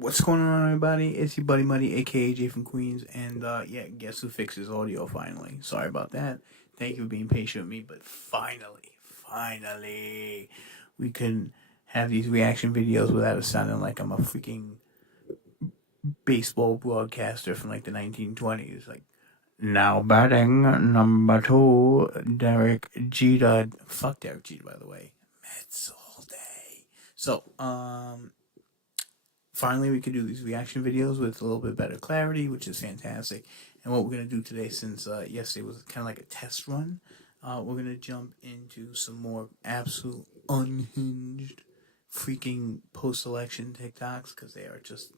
What's going on, everybody? It's your buddy Muddy, aka Jay from Queens, and yeah, guess who fixes audio finally? Sorry about that. Thank you for being patient with me, but finally, we can have these reaction videos without it sounding like I'm a freaking baseball broadcaster from like the 1920s. Like, now batting number 2, Derek Jeter. Fuck Derek Jeter, by the way. Mets all day. So, finally we could do these reaction videos with a little bit better clarity, which is fantastic. And what we're going to do today, since yesterday was kind of like a test run, we're going to jump into some more absolute unhinged freaking post-election TikToks, because they are just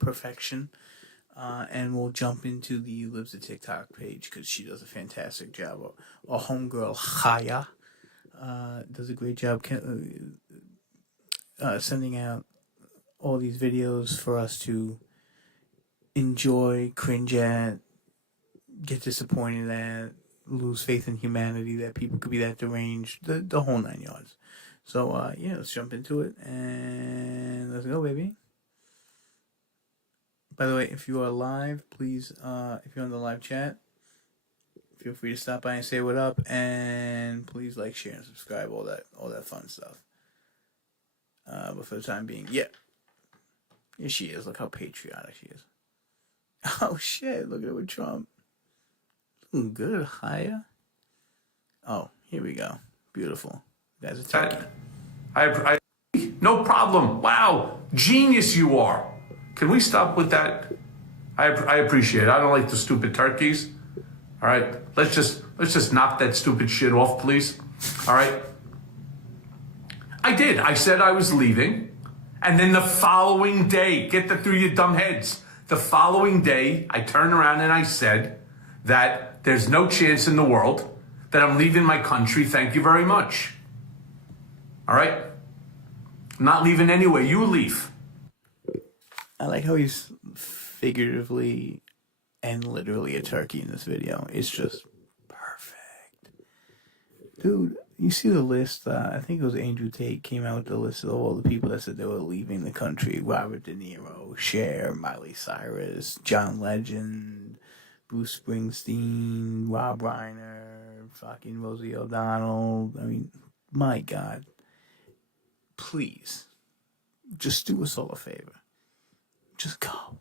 perfection. And we'll jump into the Lives of TikTok page, because she does a fantastic job. Our homegirl, Haya, does a great job sending out all these videos for us to enjoy, cringe at, get disappointed at, lose faith in humanity, that people could be that deranged, the whole 9 yards. So, yeah, let's jump into it, and let's go, baby. By the way, if you are live, please, if you're on the live chat, feel free to stop by and say what up, and please like, share, and subscribe, all that fun stuff. But for the time being, yeah. Here she is. Look how patriotic she is. Oh, shit. Look at her with Trump. Looking good, Haya. Oh, here we go. Beautiful. That's a turkey. No problem. Wow. Genius you are. Can we stop with that? I appreciate it. I don't like the stupid turkeys. All right. Let's just knock that stupid shit off, please. All right. I did. I said I was leaving. And then the following day, get that through your dumb heads. The following day, I turned around and I said that there's no chance in the world that I'm leaving my country. Thank you very much. All right? I'm not leaving anyway. You leave. I like how he's figuratively and literally a turkey in this video. It's just perfect. Dude, you see the list? I think it was Andrew Tate came out with the list of all the people that said they were leaving the country. Robert De Niro, Cher, Miley Cyrus, John Legend, Bruce Springsteen, Rob Reiner, fucking Rosie O'Donnell. I mean, my God. Please, just do us all a favor. Just go.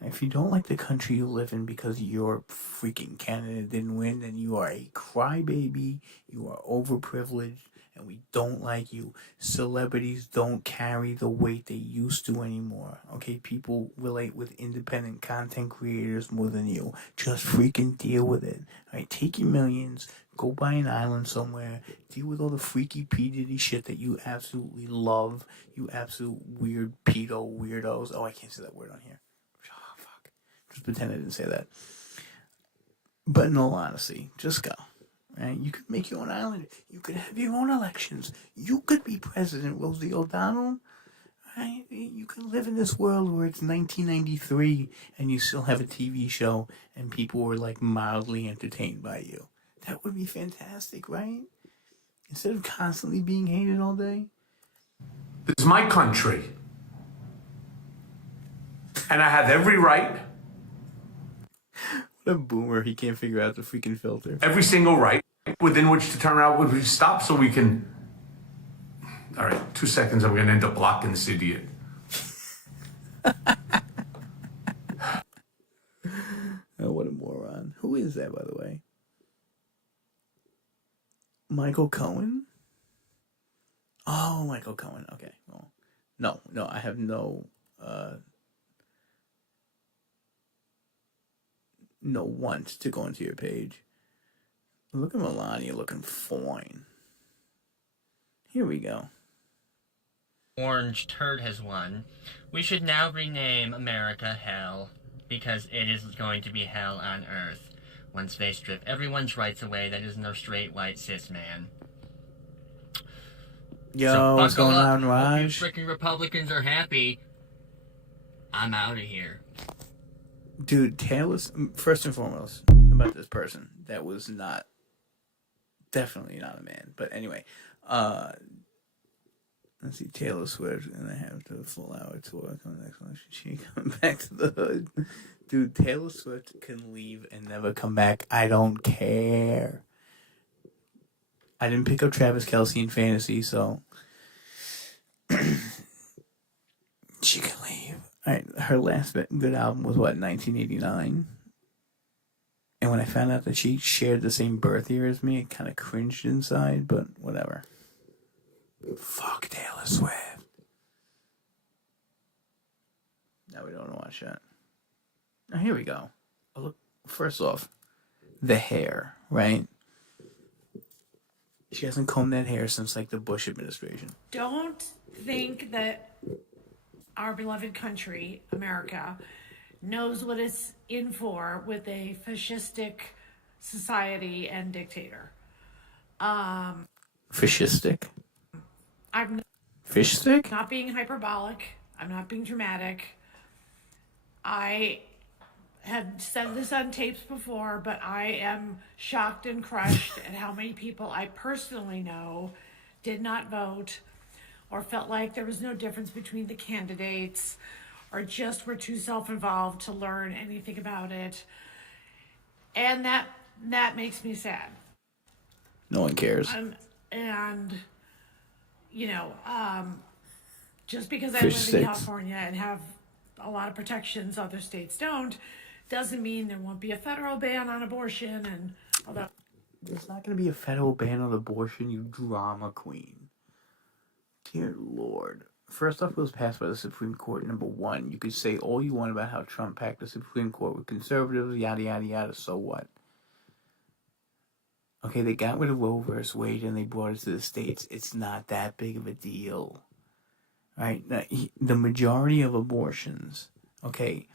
If you don't like the country you live in because your freaking candidate didn't win, then you are a crybaby, you are overprivileged, and we don't like you. Celebrities don't carry the weight they used to anymore. Okay, people relate with independent content creators more than you. Just freaking deal with it. Alright, take your millions, go buy an island somewhere, deal with all the freaky P. Diddy shit that you absolutely love, you absolute weird pedo weirdos. Oh, I can't say that word on here. Just pretend I didn't say that. But in all honesty, just go. Right? You could make your own island. You could have your own elections. You could be President Rosie O'Donnell. Right? You can live in this world where it's 1993 and you still have a TV show and people were like mildly entertained by you. That would be fantastic, right? Instead of constantly being hated all day. This is my country. And I have every right. What a boomer. He can't figure out the freaking filter. Every single right within which to turn around. Would we stop so we can... All right, 2 seconds and we're going to end up blocking this idiot. Oh, what a moron. Who is that, by the way? Michael Cohen? Oh, Michael Cohen. Okay. Well, no, I have no want to go into your page. Look at Melania looking fine. Here we go. Orange turd has won. We should now rename America Hell, because it is going to be hell on earth once they strip everyone's rights away that is no straight white cis man. Yo, so what's going on, Raj? You freaking Republicans are happy. I'm out of here. Dude, Taylor's, first and foremost, about this person that was definitely not a man. But anyway, Let's see, Taylor Swift, and I have the full hour tour coming next month. She coming back to the hood. Dude, Taylor Swift can leave and never come back. I don't care. I didn't pick up Travis Kelce in fantasy, so she can leave. Her last good album was what, 1989? And when I found out that she shared the same birth year as me, it kind of cringed inside, but whatever. Fuck Taylor Swift. Now we don't want to watch that. Now here we go. Look, first off, the hair, right? She hasn't combed that hair since like the Bush administration. Don't think that our beloved country, America, knows what it's in for with a fascistic society and dictator. Fascistic? I'm Fish stick? not being hyperbolic. I'm not being dramatic. I have said this on tapes before, but I am shocked and crushed at how many people I personally know did not vote or felt like there was no difference between the candidates or just were too self-involved to learn anything about it. And that makes me sad. No one cares. And you know, just because I Fish live sticks. in California and have a lot of protections other states don't, doesn't mean there won't be a federal ban on abortion and all that. There's not going to be a federal ban on abortion, you drama queen. Dear Lord. First off, it was passed by the Supreme Court, number one. You could say all you want about how Trump packed the Supreme Court with conservatives, yada, yada, yada, so what? Okay, they got rid of Roe versus Wade and they brought it to the states. It's not that big of a deal. Right? Now, the majority of abortions, okay,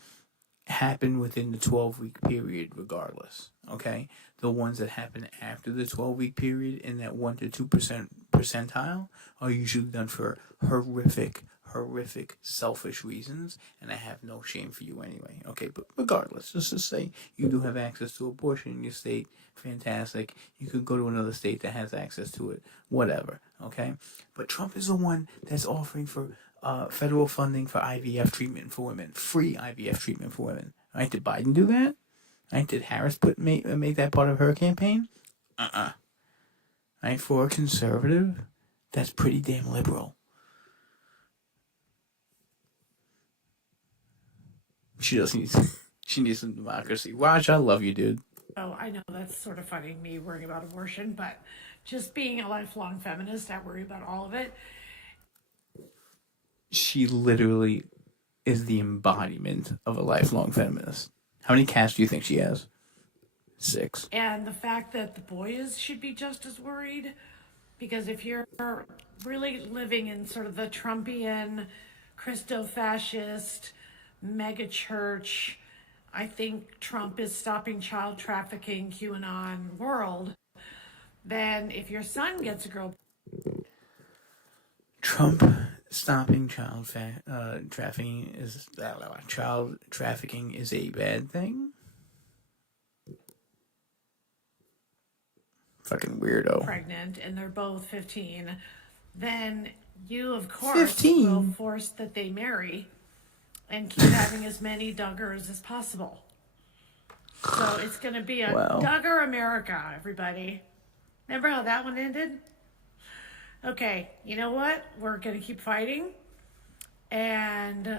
happen within the 12-week period regardless. Okay? The ones that happen after the 12-week period in that 1 to 2% percentile are usually done for horrific, selfish reasons, and I have no shame for you anyway. Okay, but regardless, just to say you do have access to abortion in your state, fantastic. You could go to another state that has access to it, whatever, okay? But Trump is the one that's offering for federal funding for IVF treatment for women, free IVF treatment for women. Right? Did Biden do that? Right? Did Harris make that part of her campaign? Right? For a conservative, that's pretty damn liberal. She needs some democracy. Raj, I love you, dude. Oh, I know that's sort of funny, me worrying about abortion, but just being a lifelong feminist, I worry about all of it. She literally is the embodiment of a lifelong feminist. How many cats do you think she has? 6. And the fact that the boys should be just as worried, because if you're really living in sort of the Trumpian, Christo-fascist, mega church, I think Trump is stopping child trafficking, QAnon world, then if your son gets a girl... Trump stopping child trafficking is a bad thing? Fucking weirdo. Pregnant, and they're both 15, then you, of course, 15? will force that they marry and keep having as many Duggars as possible. So it's going to be a Duggar America, everybody. Remember how that one ended? Okay, you know what? We're going to keep fighting. And...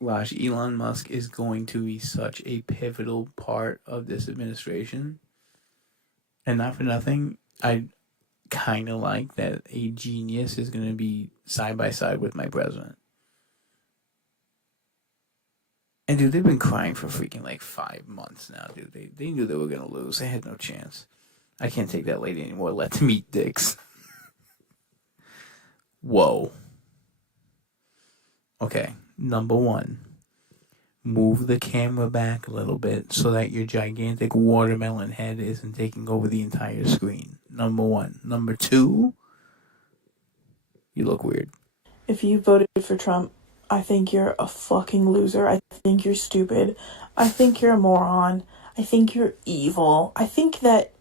Raj, Elon Musk is going to be such a pivotal part of this administration. And not for nothing, I kind of like that a genius is going to be side by side with my president. And dude, they've been crying for freaking like 5 months now, dude. They knew they were going to lose. They had no chance. I can't take that lady anymore. Let them eat dicks. Whoa. Okay, number 1. Move the camera back a little bit so that your gigantic watermelon head isn't taking over the entire screen. Number 1. Number 2, you look weird. If you voted for Trump, I think you're a fucking loser. I think you're stupid. I think you're a moron. I think you're evil. I think that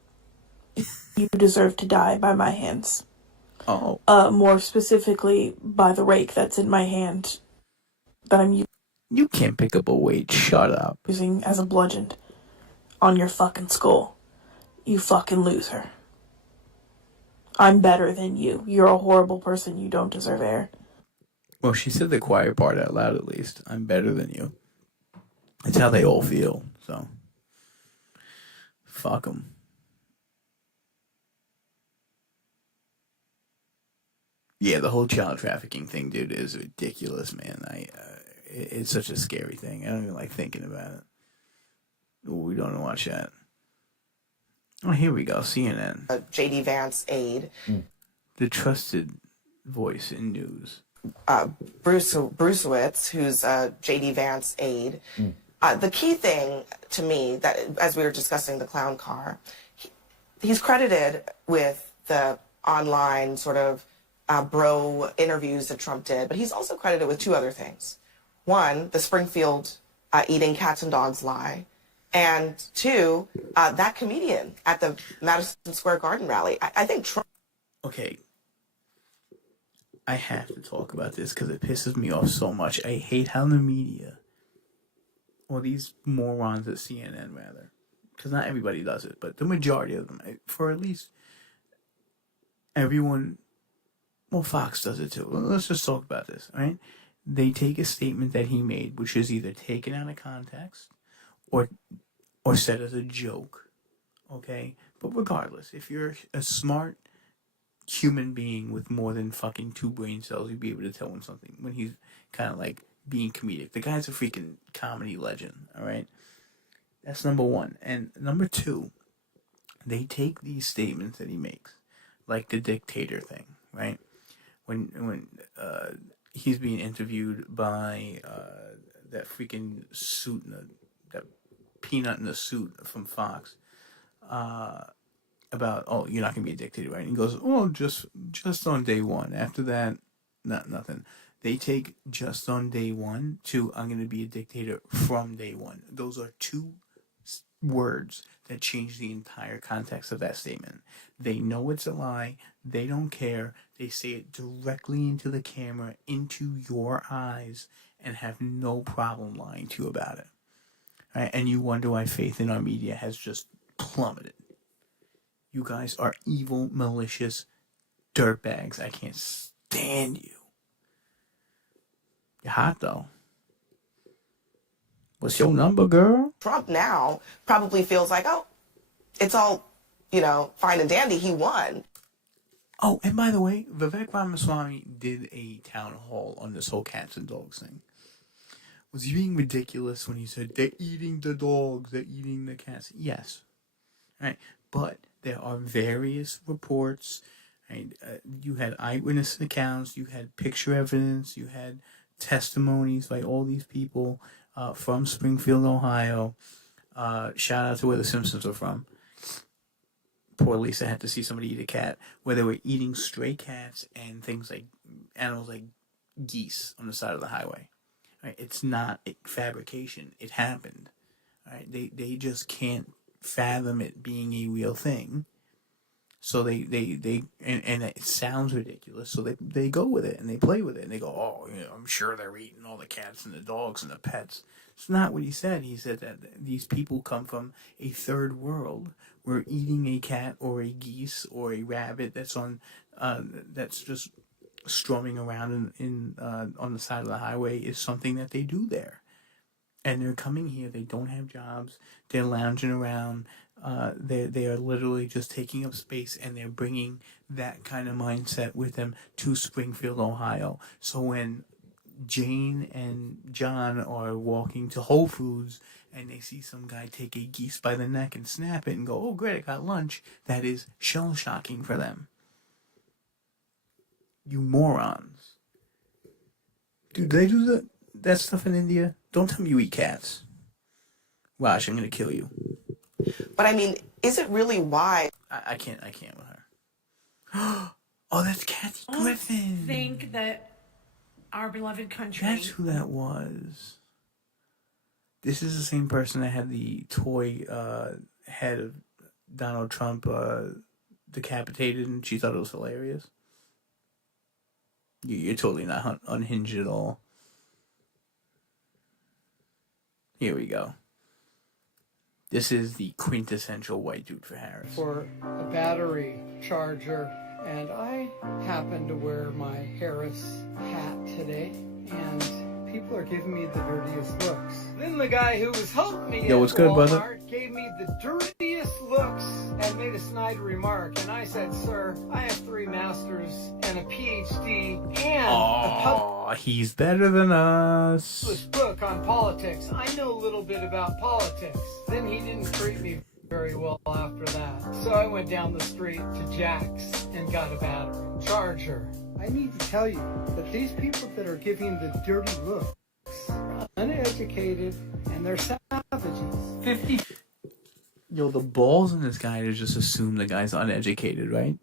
you deserve to die by my hands. Oh. More specifically by the rake that's in my hand that I'm You can't pick up a weight. Shut up. using as a bludgeon on your fucking skull. You fucking loser. I'm better than you. You're a horrible person. You don't deserve air. Well, she said the quiet part out loud at least. I'm better than you. It's how they all feel, so. Fuck them. Yeah, the whole child trafficking thing, dude, is ridiculous, man. It's such a scary thing. I don't even like thinking about it. Ooh, we don't want to watch that. Oh, here we go. CNN. J.D. Vance aide. The trusted voice in news. Brucewitz, who's J.D. Vance aide. The key thing to me, that as we were discussing the clown car, he's credited with the online sort of bro interviews that Trump did, but he's also credited with two other things. One, the Springfield eating cats and dogs lie. And two, that comedian at the Madison Square Garden rally. I think Trump... Okay. I have to talk about this because it pisses me off so much. I hate how the media, or these morons at CNN rather, because not everybody does it, but the majority of them, for at least everyone, well, Fox does it too. Let's just talk about this, all right? They take a statement that he made, which is either taken out of context or said as a joke, okay? But regardless, if you're a smart human being with more than fucking 2 brain cells, you'd be able to tell him something when he's kind of like being comedic. The guy's a freaking comedy legend, all right? That's number one. And number two, they take these statements that he makes, like the dictator thing, right? When he's being interviewed by that freaking suit, that peanut in the suit from Fox, about, oh, you're not gonna be a dictator, right? And he goes, oh, just on day one. After that, nothing. They take just on day one to I'm gonna be a dictator from day one. Those are two words that change the entire context of that statement. They know it's a lie. They don't care. They say it directly into the camera, into your eyes, and have no problem lying to you about it. Right? And you wonder why faith in our media has just plummeted. You guys are evil, malicious dirtbags. I can't stand you. You're hot, though. What's your number, girl? Trump now probably feels like, oh, it's all, fine and dandy. He won. Oh, and by the way, Vivek Ramaswamy did a town hall on this whole cats and dogs thing. Was he being ridiculous when he said, they're eating the dogs, they're eating the cats? Yes. Right. But there are various reports. Right? You had eyewitness accounts, you had picture evidence, you had testimonies by all these people from Springfield, Ohio. Shout out to where the Simpsons are from. Poor Lisa had to see somebody eat a cat, where they were eating stray cats and things like animals like geese on the side of the highway. Right? It's not a fabrication. It happened. Right? They just can't fathom it being a real thing. So they and it sounds ridiculous. So they go with it and they play with it and they go, oh, I'm sure they're eating all the cats and the dogs and the pets. It's not what he said. He said that these people come from a third world where eating a cat or a geese or a rabbit that's just strumming around in on the side of the highway is something that they do there. And they're coming here. They don't have jobs. They're lounging around. They are literally just taking up space, and they're bringing that kind of mindset with them to Springfield, Ohio. So when Jane and John are walking to Whole Foods and they see some guy take a geese by the neck and snap it and go, oh, great, I got lunch, that is shell-shocking for them. You morons. Dude, do they do that stuff in India? Don't tell me you eat cats. Raj, I'm going to kill you. But I mean, is it really wise? I can't with her. Oh, that's Kathy Griffin. I think that our beloved country... That's who that was. This is the same person that had the toy head of Donald Trump decapitated, and she thought it was hilarious. You're totally not unhinged at all. Here we go. This is the quintessential white dude for Harris. For a battery charger, and I happen to wear my Harris hat today, and people are giving me the dirtiest looks. Then the guy who was helping me Yo, what's good, brother? gave me the dirtiest looks and made a snide remark, and I said, "Sir, I have 3 masters and a PhD and a Oh, he's better than us. published book on politics. I know a little bit about politics." Then he didn't treat me very well after that. So I went down the street to Jack's and got a battery charger. I need to tell you that these people that are giving the dirty looks are uneducated and they're savages. 50. Yo, the balls in this guy to just assume the guy's uneducated, right?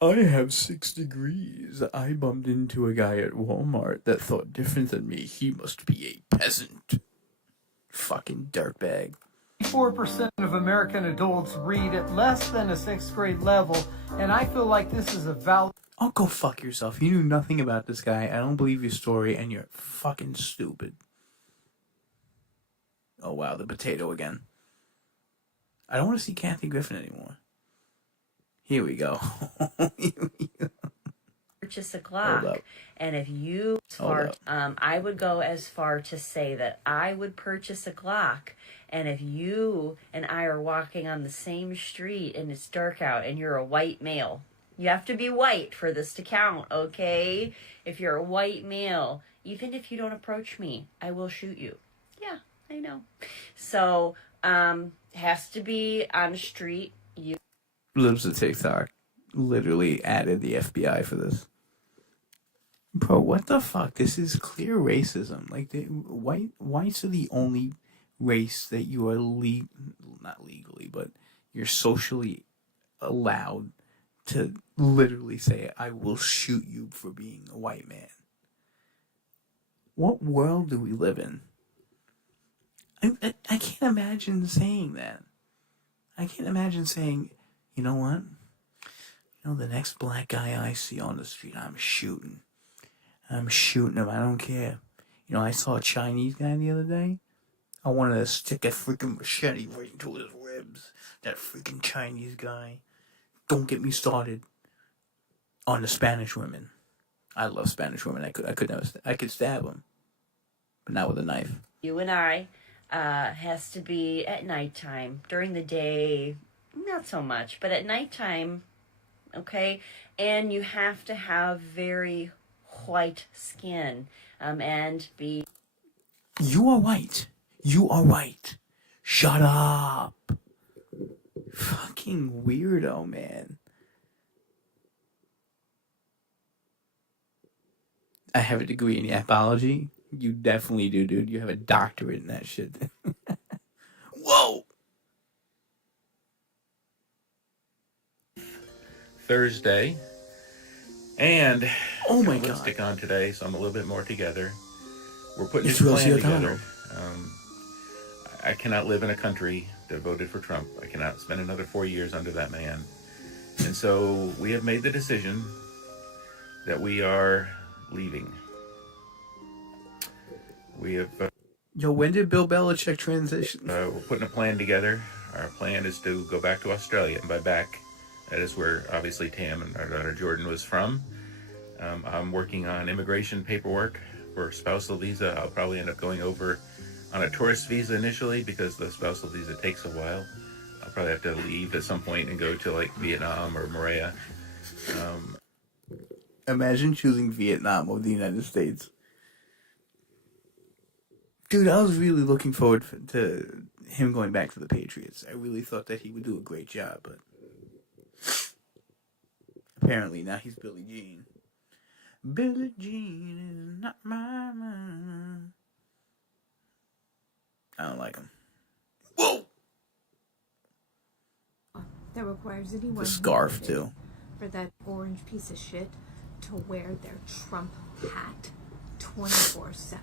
I have 6 degrees. I bumped into a guy at Walmart that thought different than me. He must be a peasant. Fucking dirtbag. 4% of American adults read at less than a 6th grade level, and I feel like this is a valid. Oh, go fuck yourself. You knew nothing about this guy. I don't believe your story, and you're fucking stupid. Oh, wow, the potato again. I don't want to see Kathy Griffin anymore. Here we go. Purchase a Hold Glock, up. and if you I would go as far to say that I would purchase a Glock, and if you and I are walking on the same street and it's dark out and you're a white male, you have to be white for this to count, okay? If you're a white male, even if you don't approach me, I will shoot you. Yeah, I know. So, has to be on the street. You Lives of TikTok literally added the FBI for this. Bro, what the fuck? This is clear racism. Like, whites are the only race that you are not legally, but you're socially allowed to literally say, I will shoot you for being a white man. What world do we live in? I can't imagine saying that. I can't imagine saying, you know what? You know, the next black guy I see on the street, I'm shooting. I'm shooting him. I don't care. You know, I saw a Chinese guy the other day. I wanted to stick a freaking machete right into his ribs. That freaking Chinese guy. Don't get me started on the Spanish women. I love Spanish women. I could stab them, but not with a knife. You and I has to be at nighttime. During the day, not so much, but at nighttime, okay? And you have to have very white skin and be... You are white. You are white. Shut up. Fucking weirdo, man. I have a degree in apology. You definitely do, dude. You have a doctorate in that shit. Whoa! Thursday, and Oh my got god. lipstick on today, so I'm a little bit more together. We're putting It's this Rosie plan O'Donnell. together. I cannot live in a country that voted for Trump. I cannot spend another 4 years under that man. And so we have made the decision that we are leaving. We have Yo, when did Bill Belichick transition? we're putting a plan together. Our plan is to go back to Australia, and by back, that is where obviously Tam and our daughter Jordan was from. I'm working on immigration paperwork for spousal visa. I'll probably end up going over on a tourist visa initially because the spousal visa takes a while. I'll probably have to leave at some point and go to like Vietnam or Maria. Imagine choosing Vietnam over the United States. Dude, I was really looking forward to him going back to the Patriots. I really thought that he would do a great job, but apparently now he's Billie Jean. Billie Jean is not my man. I don't like him. Whoa! That requires anyone The who scarf, voted too. for that orange piece of shit to wear their Trump hat 24/7.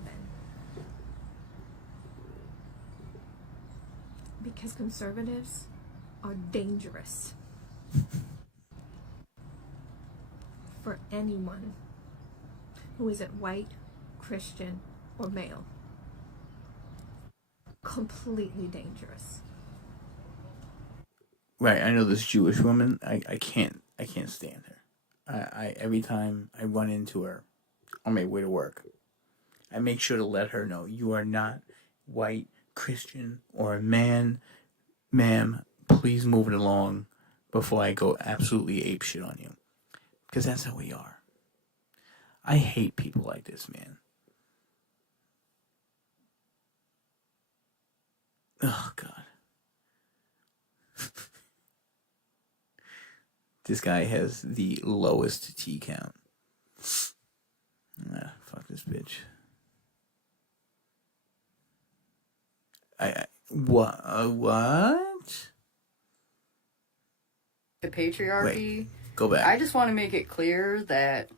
Because conservatives are dangerous. for anyone who isn't white, Christian, or male. Completely dangerous. Right, I know this Jewish woman. I can't stand her. I every time I run into her on my way to work, I make sure to let her know you are not white, Christian, or a man, ma'am. Please move it along before I go absolutely apeshit on you, because that's how we are. I hate people like this, man. Oh God. This guy has the lowest T count. Ah, fuck this bitch. What? What? The patriarchy. Wait, go back. I just want to make it clear that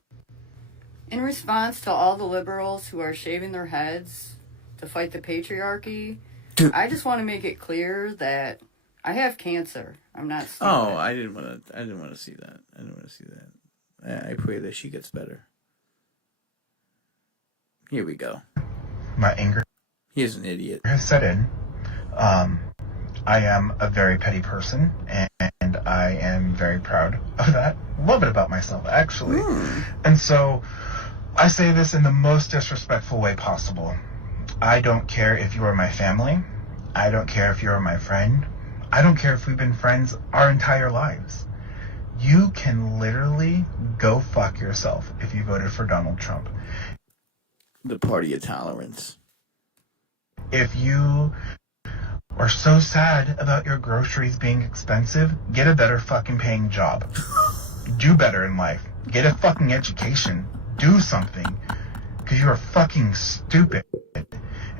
in response to all the liberals who are shaving their heads to fight the patriarchy, I just want to make it clear that I have cancer. I'm not stupid. Oh, I didn't want to see that. I didn't want to see that. I pray that she gets better. Here we go. My anger. He is an idiot. Has set in. I am a very petty person, and I am very proud of that. Love it about myself, actually. And so, I say this in the most disrespectful way possible. I don't care if you are my family. I don't care if you're my friend. I don't care if we've been friends our entire lives. You can literally go fuck yourself if you voted for Donald Trump. The party of tolerance. If you are so sad about your groceries being expensive, get a better fucking paying job. Do better in life. Get a fucking education. Do something. Because you are fucking stupid.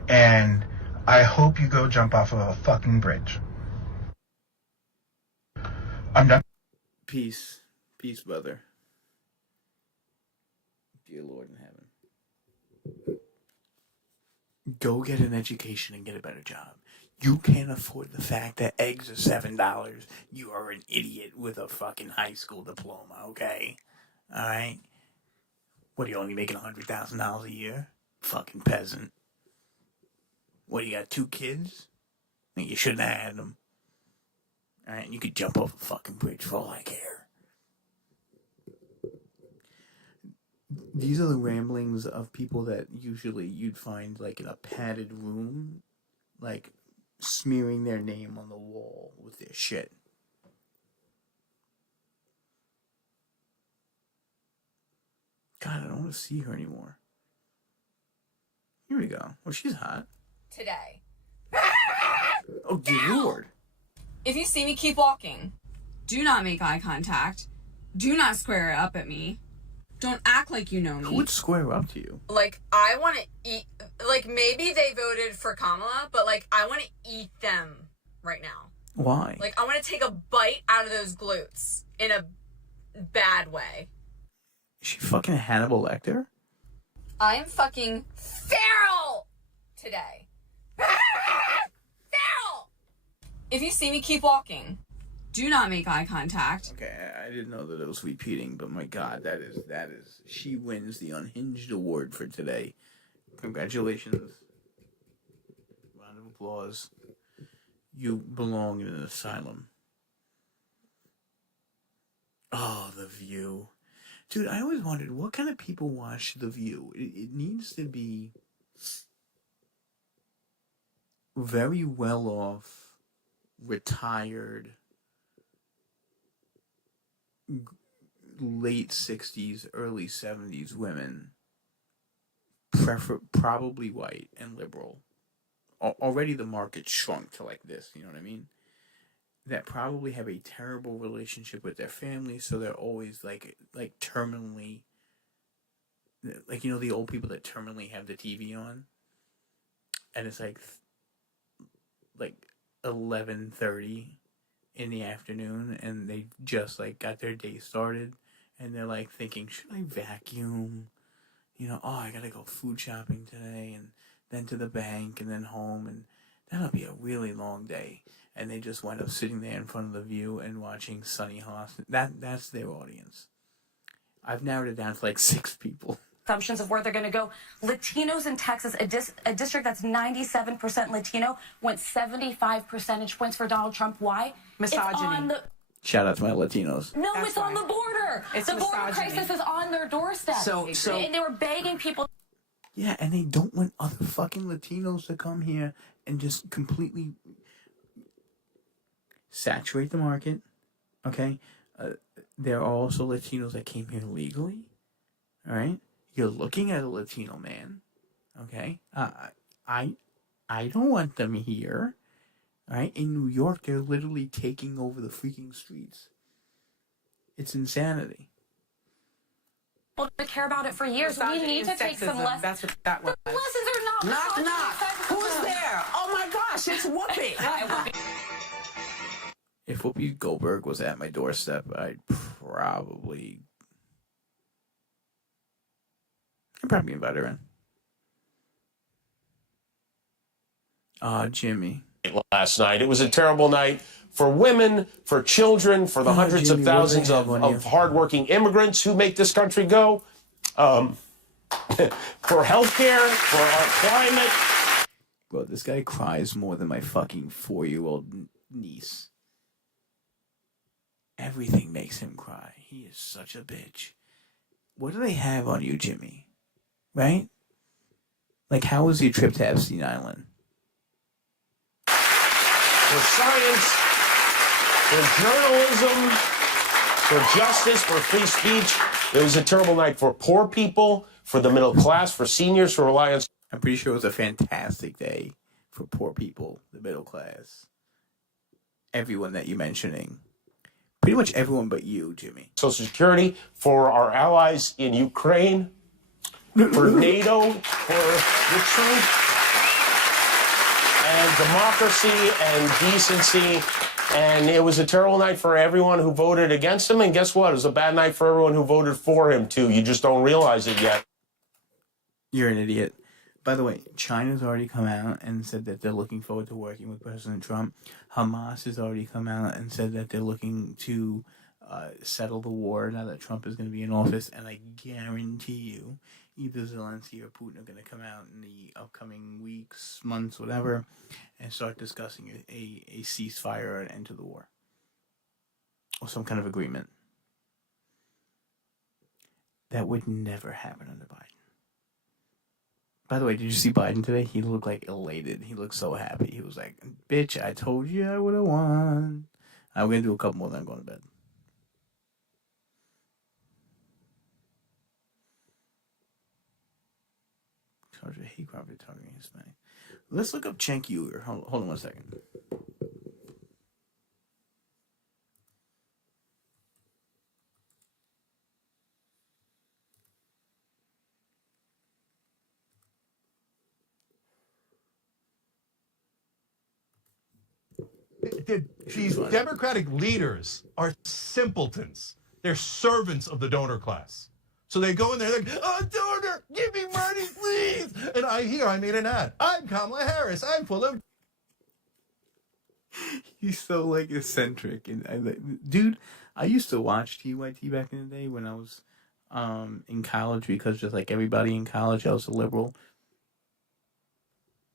And I hope you go jump off of a fucking bridge. I'm done. Peace. Peace, brother. Dear Lord in heaven. Go get an education and get a better job. You can't afford the fact that eggs are $7. You are an idiot with a fucking high school diploma, okay? Alright? What, are you only making $100,000 a year? Fucking peasant. What, you got 2 kids? You shouldn't have had them. Alright, you could jump off a fucking bridge for all I care. These are the ramblings of people that usually you'd find like in a padded room, like smearing their name on the wall with their shit. God, I don't want to see her anymore. Here we go. Oh, she's hot. Today. Oh, dear Lord. If you see me, keep walking. Do not make eye contact. Do not square up at me. Don't act like you know me. Who would square up to you? Like, I want to eat... Like, maybe they voted for Kamala, but, like, I want to eat them right now. Why? Like, I want to take a bite out of those glutes in a bad way. Is she fucking Hannibal Lecter? I am fucking feral today. Feral! If you see me, keep walking. Do not make eye contact. Okay, I didn't know that it was repeating, but my God, that is, she wins the Unhinged Award for today. Congratulations. Round of applause. You belong in an asylum. Oh, The View. Dude, I always wondered, what kind of people watch The View? It needs to be very well off, retired, late 60s, early 70s women, probably white and liberal. Already the market shrunk to like this, you know what I mean? That probably have a terrible relationship with their family, so they're always like terminally, like, you know, the old people that terminally have the TV on, and it's like 11:30 in the afternoon, and they just like got their day started, and they're like thinking, should I vacuum? You know, oh, I gotta go food shopping today, and then to the bank, and then home, and that'll be a really long day. And they just wind up sitting there in front of The View and watching Sunny Hoss. That's their audience. I've narrowed it down to like 6 people. Assumptions of where they're going to go. Latinos in Texas, a district that's 97% Latino, went 75 percentage points for Donald Trump. Why? Misogyny. It's on the... Shout out to my Latinos. No, That's it's on the border. It's the border misogyny. crisis is on their doorstep. And they were begging people. Yeah, and they don't want other fucking Latinos to come here and just completely saturate the market. Okay? There are also Latinos that came here legally. All right? You're looking at a Latino man. Okay? I don't want them here. All right? In New York, they're literally taking over the freaking streets. It's insanity. To care about it for years. We need to take some lessons. That's what that was. The lessons are not. Knock, knock. Who's there? Oh my gosh, it's Whoopi. If Whoopi Goldberg was at my doorstep, I'd probably invite her in. Jimmy. Last night. It was a terrible night for women, for children, for the hundreds Jimmy, of thousands of hardworking immigrants who make this country go, for healthcare, for our climate. Bro, this guy cries more than my fucking 4-year-old niece. Everything makes him cry. He is such a bitch. What do they have on you, Jimmy? Right? Like, how was your trip to Epstein Island? For science, for journalism, for justice, for free speech. It was a terrible night for poor people, for the middle class, for seniors who rely on... I'm pretty sure it was a fantastic day for poor people, the middle class. Everyone that you're mentioning. Pretty much everyone but you, Jimmy. Social Security, for our allies in Ukraine, for NATO, for the truth and democracy and decency. And it was a terrible night for everyone who voted against him. And guess what? It was a bad night for everyone who voted for him, too. You just don't realize it yet. You're an idiot. By the way, China's already come out and said that they're looking forward to working with President Trump. Hamas has already come out and said that they're looking to settle the war now that Trump is going to be in office. And I guarantee you, either Zelensky or Putin are going to come out in the upcoming weeks, months, whatever, and start discussing a ceasefire or an end to the war. Or some kind of agreement. That would never happen under Biden. By the way, did you see Biden today? He looked like elated. He looked so happy. He was like, bitch, I told you I would have won. I'm going to do a couple more, then I'm going to bed. Charge of hate crime for targeting Hispanic. Let's look up Cenk Uygur. Hold on 1 second. These Democratic leaders are simpletons. They're servants of the donor class. So they go in there like, oh, donor, give me money, please. And I made an ad. I'm Kamala Harris. I'm full of... He's so, like, eccentric. And dude, I used to watch TYT back in the day when I was in college because just like everybody in college, I was a liberal.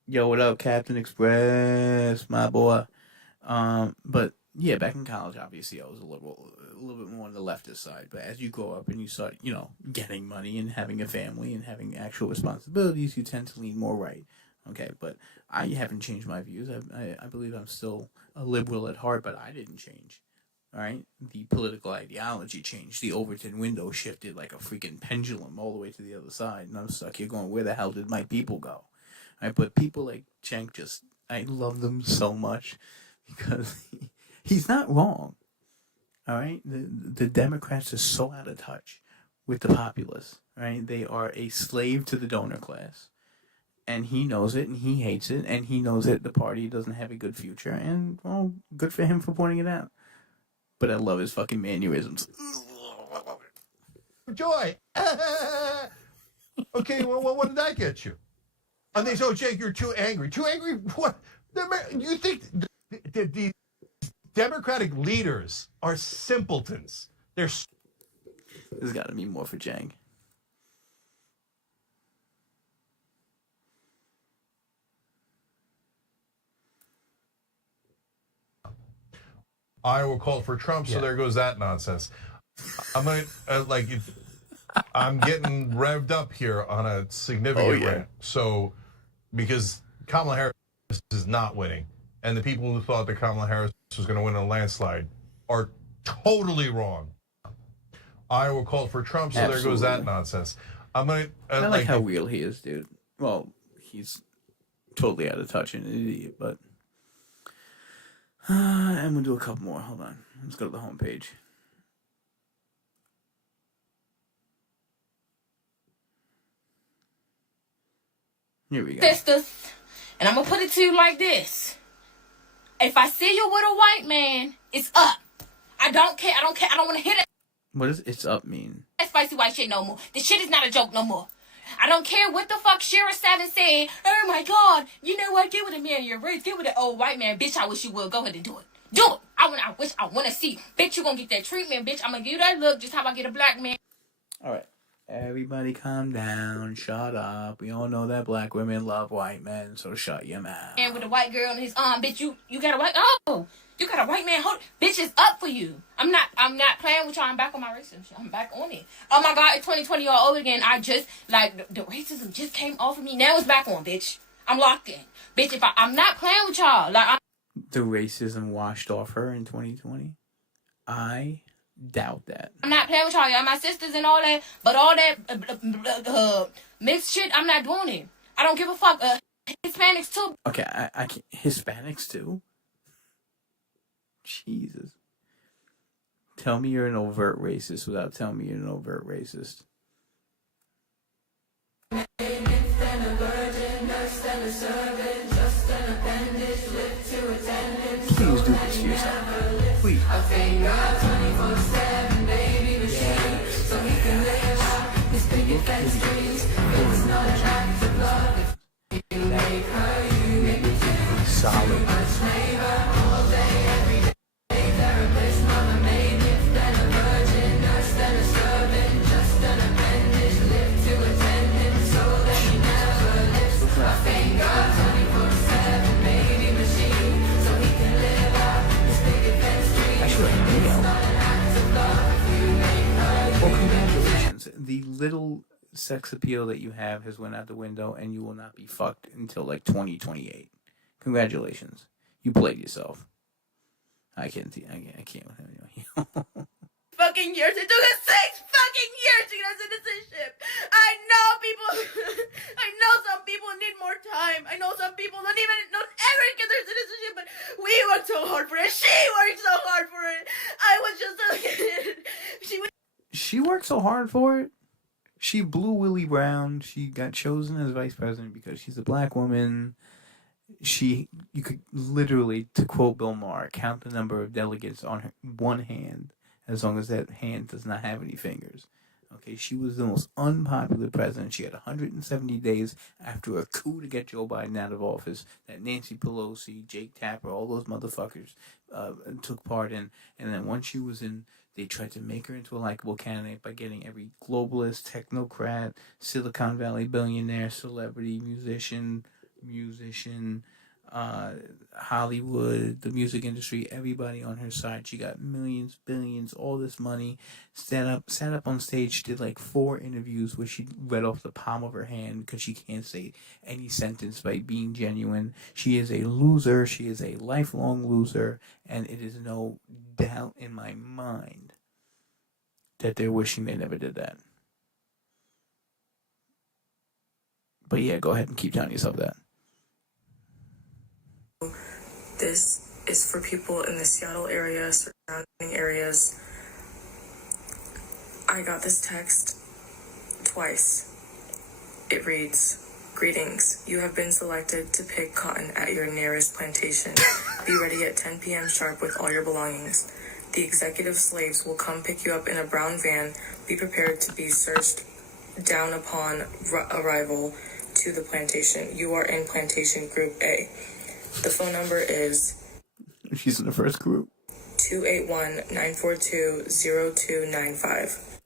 Yo, what up, Captain Express, my boy? But yeah, back in college, obviously, I was a liberal, a little bit more on the leftist side. But as you grow up and you start, getting money and having a family and having actual responsibilities, you tend to lean more right. Okay, but I haven't changed my views. I believe I'm still a liberal at heart, but I didn't change. All right, the political ideology changed. The Overton window shifted like a freaking pendulum all the way to the other side, and I'm stuck here going, where the hell did my people go? All right, but people like Cenk, I love them so much. Because he's not wrong, all right? The Democrats are so out of touch with the populace, right? They are a slave to the donor class. And he knows it, and he hates it, and he knows that the party doesn't have a good future. And, well, good for him for pointing it out. But I love his fucking mannerisms. Joy. Okay, well, what did that get you? And they say, oh, Jake, you're too angry. Too angry? What? You think... The Democratic leaders are simpletons. They're... There's got to be more for Jang. Iowa called for Trump, so there goes that nonsense. I'm gonna I'm getting revved up here on a significant rant. So, because Kamala Harris is not winning, and the people who thought that Kamala Harris was going to win a landslide are totally wrong. Iowa called for Trump, so there goes that nonsense. I'm gonna I like how real he is, dude. Well, he's totally out of touch and an idiot, but I'm gonna do a couple more. Hold on, let's go to the homepage. Here we go. Sisters, and I'm gonna put it to you like this: if I see you with a white man, it's up. I don't care. I don't want to hear that. What does "it's up" mean? That spicy white shit no more. This shit is not a joke no more. I don't care what the fuck Shira Savin said. Oh my God, you know what? Get with a man your race. Get with an old white man, bitch. I wish you would. Go ahead and do it. Do it. I want to see. Bitch, you gonna get that treatment, bitch. I'm gonna give you that look just how I get a black man. All right. Everybody calm down, shut up. We all know that black women love white men, so shut your mouth. And with a white girl in his arm, bitch, you got a white, you got a white man, bitch, is up for you. I'm not playing with y'all. I'm back on my racism shit. I'm back on it. Oh my God, it's 2020 all over again. I just, the racism just came off of me. Now it's back on, bitch. I'm locked in. Bitch, if I'm not playing with y'all. The racism washed off her in 2020? I doubt that. I'm not playing with y'all my sisters and all that, but all that mixed shit, I'm not doing it. I don't give a fuck. Hispanics too. Okay, I can't. Hispanics too? Jesus. Tell me you're an overt racist without telling me you're an overt racist. Please do this to yourself. Please. Solid. Well, congratulations. The little sex appeal that you have has went out the window, and you will not be fucked until like 2028. Congratulations. You played yourself. I can't with him. Fucking years. It took us 6 fucking years to get our citizenship. I know some people need more time. I know some people don't ever get their citizenship, but we worked so hard for it. She worked so hard for it. I was just a kid. She worked so hard for it. She blew Willie Brown. She got chosen as vice president because she's a black woman. You could literally, to quote Bill Maher, count the number of delegates on her one hand, as long as that hand does not have any fingers. Okay, she was the most unpopular president. She had 170 days after a coup to get Joe Biden out of office that Nancy Pelosi, Jake Tapper, all those motherfuckers took part in. And then once she was in, they tried to make her into a likable candidate by getting every globalist, technocrat, Silicon Valley billionaire, celebrity, musician, Hollywood, the music industry, everybody on her side. She got millions, billions, all this money. Sat up on stage, did like 4 interviews where she read off the palm of her hand because she can't say any sentence by being genuine. She is a loser. She is a lifelong loser, and it is no doubt in my mind that they're wishing they never did that. But yeah, go ahead and keep telling yourself that. This is for people in the Seattle area, surrounding areas. I got this text twice. It reads, "Greetings. You have been selected to pick cotton at your nearest plantation. Be ready at 10 p.m. sharp with all your belongings. The executive slaves will come pick you up in a brown van. Be prepared to be searched down upon arrival to the plantation. You are in plantation group A. The phone number is..." She's in the first group. 281-942-0295.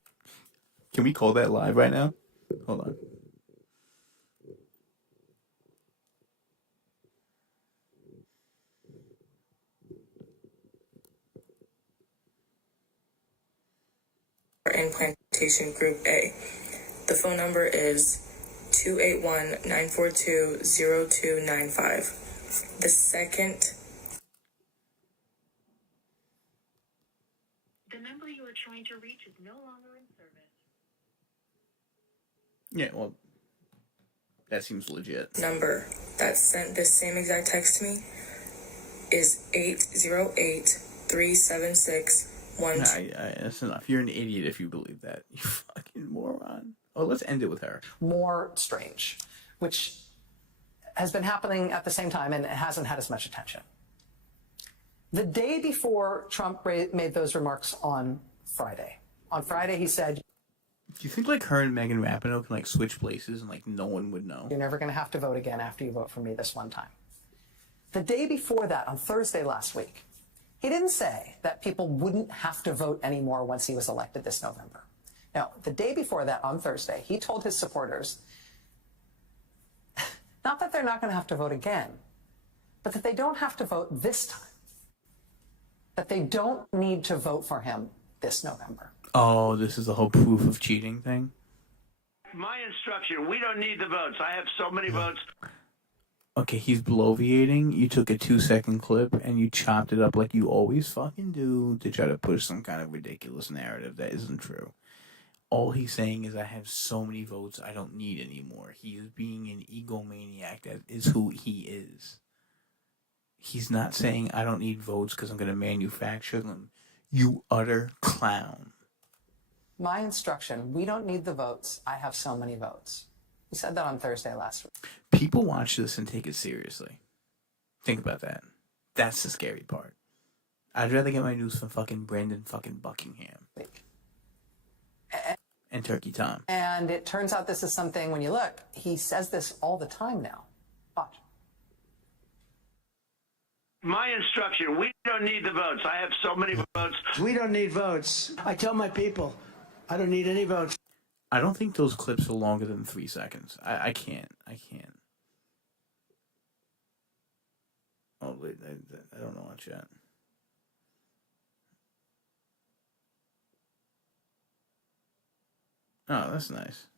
Can we call that live right now? Hold on. In Plantation Group A. The phone number is 281-942-0295. The second... The number you are trying to reach is no longer in service. Yeah, well, that seems legit. Number that sent this same exact text to me is 808-376-12. That's enough. You're an idiot if you believe that. You fucking moron. Oh, let's end it with her. More strange, which has been happening at the same time and it hasn't had as much attention. The day before Trump made those remarks on Friday, he said, Do you think like her and Megan Rapinoe can like switch places and like no one would know? "You're never going to have to vote again after you vote for me this one time." The day before that, on Thursday last week, he didn't say that people wouldn't have to vote anymore once he was elected this November. Now, the day before that, on Thursday, he told his supporters, not that they're not going to have to vote again, but that they don't have to vote this time. That they don't need to vote for him this November. Oh, this is the whole proof of cheating thing? My instruction, we don't need the votes. I have so many votes. Okay, he's bloviating. You took a 2-second clip and you chopped it up like you always fucking do to try to push some kind of ridiculous narrative that isn't true. All he's saying is, I have so many votes, I don't need any more. He is being an egomaniac. That is who he is. He's not saying, I don't need votes because I'm going to manufacture them. You utter clown. My instruction, we don't need the votes. I have so many votes. He said that on Thursday last week. People watch this and take it seriously. Think about that. That's the scary part. I'd rather get my news from fucking Brandon fucking Buckingham. And Turkey Tom. And it turns out this is something, when you look, he says this all the time now. Watch. My instruction, we don't need the votes. I have so many votes. We don't need votes. I tell my people, I don't need any votes. I don't think those clips are longer than 3 seconds. I can't. Oh, wait, I don't know what yet. Oh, that's nice.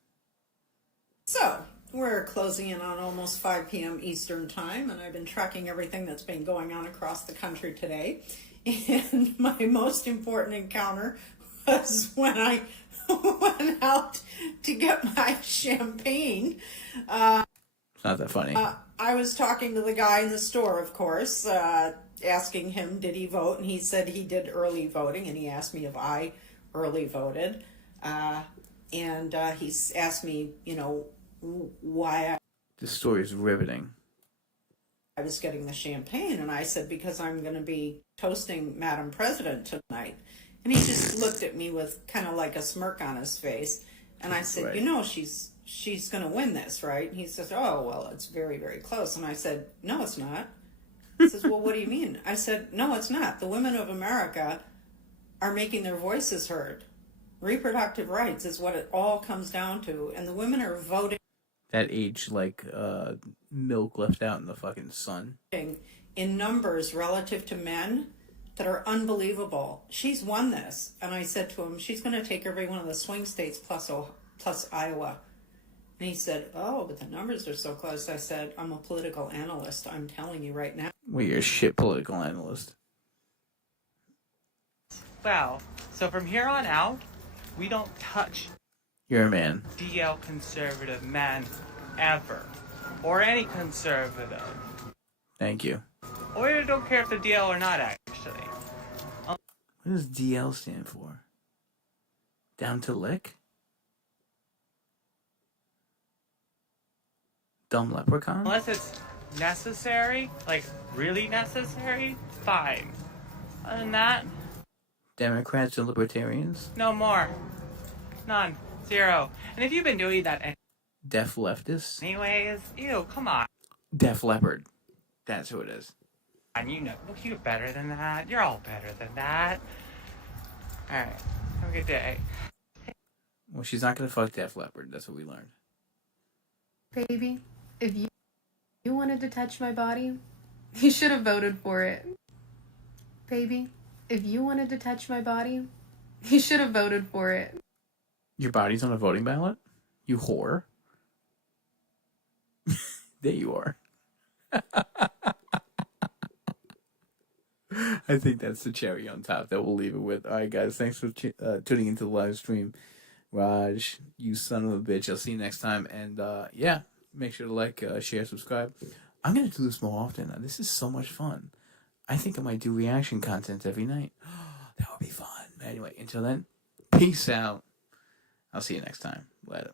So, we're closing in on almost 5 p.m. Eastern Time, and I've been tracking everything that's been going on across the country today. And my most important encounter was when I went out to get my champagne. It's not that funny. I was talking to the guy in the store, of course, asking him, did he vote? And he said he did early voting, and he asked me if I early voted. And he asked me, why This story is riveting. I was getting the champagne. And I said, because I'm going to be toasting Madam President tonight. And he just looked at me with kind of like a smirk on his face. And I said, Right. she's going to win this, right? And he says, oh, well, it's very, very close. And I said, no, it's not. He says, well, what do you mean? I said, no, it's not. The women of America are making their voices heard. Reproductive rights is what it all comes down to. And the women are voting. That age like milk left out in the fucking sun. In numbers relative to men that are unbelievable. She's won this. And I said to him, she's going to take every one of the swing states plus Iowa. And he said, oh, but the numbers are so close. I said, I'm a political analyst. I'm telling you right now. Well, you're a shit political analyst. Well, so from here on out, we don't touch You're a man. DL conservative men ever. Or any conservative. Thank you. Or I don't care if they're DL or not, actually. What does DL stand for? Down to lick? Dumb leprechaun? Unless it's necessary, like really necessary, fine. Other than that, Democrats and libertarians? no more. None. Zero. And if you've been doing that Deaf leftists? anyways, ew, come on. Def leopard. That's who it is. And you're better than that. You're all better than that. Alright. Have a good day. Well, she's not gonna fuck Def Leppard. That's what we learned. Baby, if you wanted to touch my body, you should have voted for it. Baby, if you wanted to touch my body, you should have voted for it. Your body's on a voting ballot? You whore. There you are. I think that's the cherry on top that we'll leave it with. All right, guys. Thanks for tuning into the live stream. Raj, you son of a bitch. I'll see you next time. And yeah, make sure to like, share, subscribe. I'm going to do this more often. This is so much fun. I think I might do reaction content every night. That would be fun. Anyway, until then, peace out. I'll see you next time. Later.